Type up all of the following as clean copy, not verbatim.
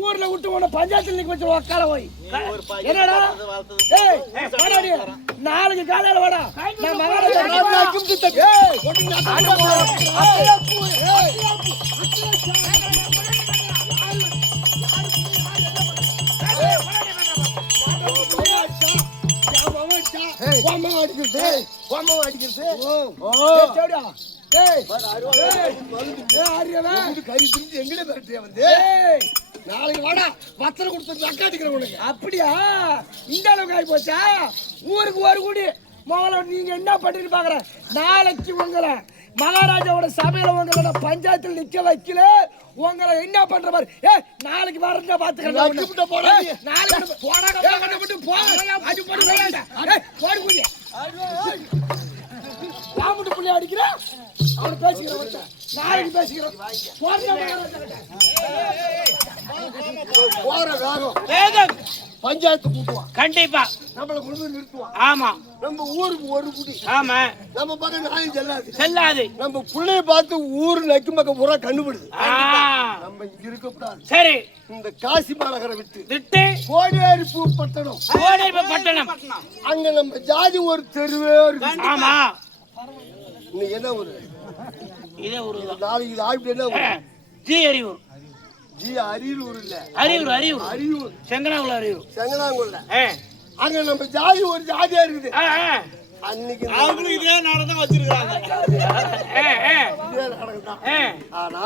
ஊர்ல விட்டு உன பஞ்சாயத்துல நிக்க வச்சு உக்கால போய் என்னடா நாளைக்கு காலையில வாடா நான் நாளைக்கு வாடா பத்திரம் கொடுத்து அக்காட்டிக்கிற உனக்கு அப்படியா இந்த அளவுக்கு ஆகி போச்சா ஊருக்கு ஒரு கூடி முதல்ல நீங்க என்ன பண்ணிட்டு பாக்குற நாளைக்கு உங்களை மகாராஜாவோட சபையில உங்களை பஞ்சாயத்துல நிக்க வைக்கல உங்களை என்ன பண்ற மாதிரி நாளைக்கு வரத பாத்துக்கிறேன் புள்ளி அடிக்கிற அவனை பேசிக்கிறேன் நாளைக்கு பேசிக்கிறோம் பஞ்சாயத்து கூட்டுவான் கண்டிப்பா நம்மள கொண்டு நிறுத்துவான் ஆமா நம்ம ஊருக்கு ஒரு குடி ஆமா நம்ம பக்கம் நாயும் செல்லாது நம்ம புள்ளைய பார்த்து ஊரு நக்கு பக்கம் பூரா கண்டுபிடுது நம்ம இங்க இருக்கக்கூடாது சரி இந்த காசி மாநகரை விட்டு கோடியாரிப்பு பட்டணம் அங்க நம்ம ஜாதி ஒரு தெருவே இருக்கு ஆமா இன்னைக்கு என்ன ஒரு இதே ஒரு நாளைக்கு ஆயிட்டு என்ன ஜி அறிவூர் ஜி அரியலூர் இல்ல அரியூர் செங்கனாங்குள்ள அங்க நம்ம ஜாதி ஒரு ஜாதியா இருக்குது அன்னைக்கு அவங்களும் இதே நாடகம் வச்சிருக்காங்க ஆனா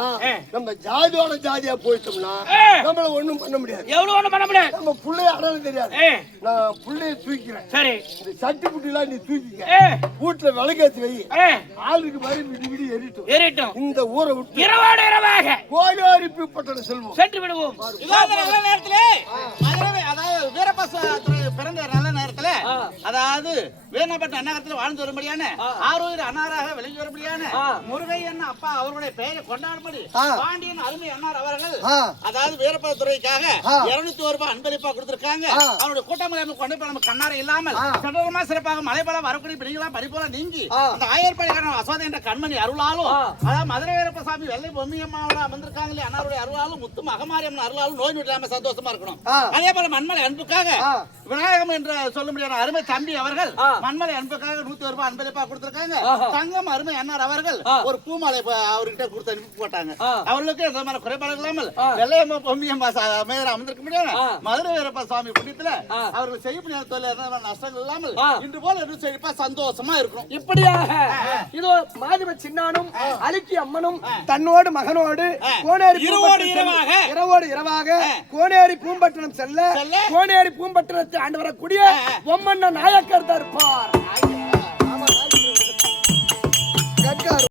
நம்ம ஜாதியோட ஜாதியா போயிட்டோம்னா நம்மள ஒண்ணும் பண்ண முடியாது எவ்வளவு ஒண்ணும் பண்ண முடியாது நம்ம புள்ளைய அடல தெரியாது நான் புள்ளைய தூக்கிறேன் சரி இந்த சட்டி புட்டிலாம் நீ தூக்கிக்க வீட்டுல விளக்கேத்தி வை ஆளுக்கு மாதிரி விடி எரிட்டும் இந்த ஊரை விட்டு இரவாக கோடியாரிப்பு பட்டணம் செல்வோம் சென்று விடுவோம் நல்ல நேரத்திலே அதாவது வீரபாச பிறந்த நல்ல நேரத்துல அதாவது வீரப்பட்ட அன்னகத்தில் வாழ்ந்து வரும்படியான ஆரூர் அன்னாராக விளங்கி வரும்படியான முருகையன் அப்பா அவருடைய பெயரை கொண்டாடும்படி பாண்டியன் அருமை அன்னார் அவர்கள் அதாவது வீரப்பத்துறைக்காக 201 ரூபாய் அன்பளிப்பா கொடுத்திருக்காங்க. அவருடைய கூட்டமைப்பு கொண்டு போய் நம்ம கண்ணாரை இல்லாமல் சட்டமா சிறப்பாக மலைபல வரக்கூடிய பிடிக்கலாம் பரிபோல நீங்கி அந்த ஆயர்படிக்காரன் அசோதை என்ற கண்மணி அருளாலும் அதாவது மதுரை வீரப்ப சாமி வெள்ளை பொம்மியம்மாவோட வந்திருக்காங்களே அன்னாருடைய அருளாலும் முத்து மகமாரியம்மன் அருளாலும் நோய் நொடியாம சந்தோஷமா இருக்கணும். அதே போல மண்மலை அன்புக்காக விநாயகம் என்று சொல்ல முடியாத அருமை தம்பி அவர்கள் மண்மலை அன்புக்காக 101 ரூபாய் அன்பளிப்பா கொடுத்திருக்காங்க. தங்கம் அருமை அண்ணார் அவர்கள் ஒரு பூமாலை அவர்கிட்ட கொடுத்து அனுப்பி போட்டாங்க. அவர்களுக்கு எந்த மாதிரி குறைபாடு இல்லாமல் வெள்ளையம்மா பொம்மியம்மா மேயர் அமர்ந்திருக்க முடியாது மதுரை வீரப்ப சுவாமி புண்ணியத்துல அவர்கள் செய்ய முடியாத தொழில் நஷ்டங்கள் இல்லாமல் இன்று போல இன்னும் செழிப்பா சந்தோஷமா இருக்கும். இப்படியாக இதோ மாதிப சின்னானும் அலிக்கி அம்மனும் தன்னோடு மகனோடு இரவோடு இரவாக கோனேரி பூம்பட்டினம் செல்ல கோனேரி பூம்பட்டினத்தை ஆண்டு வரக்கூடிய பொம்மண்ண நாயக்கர் தர்பா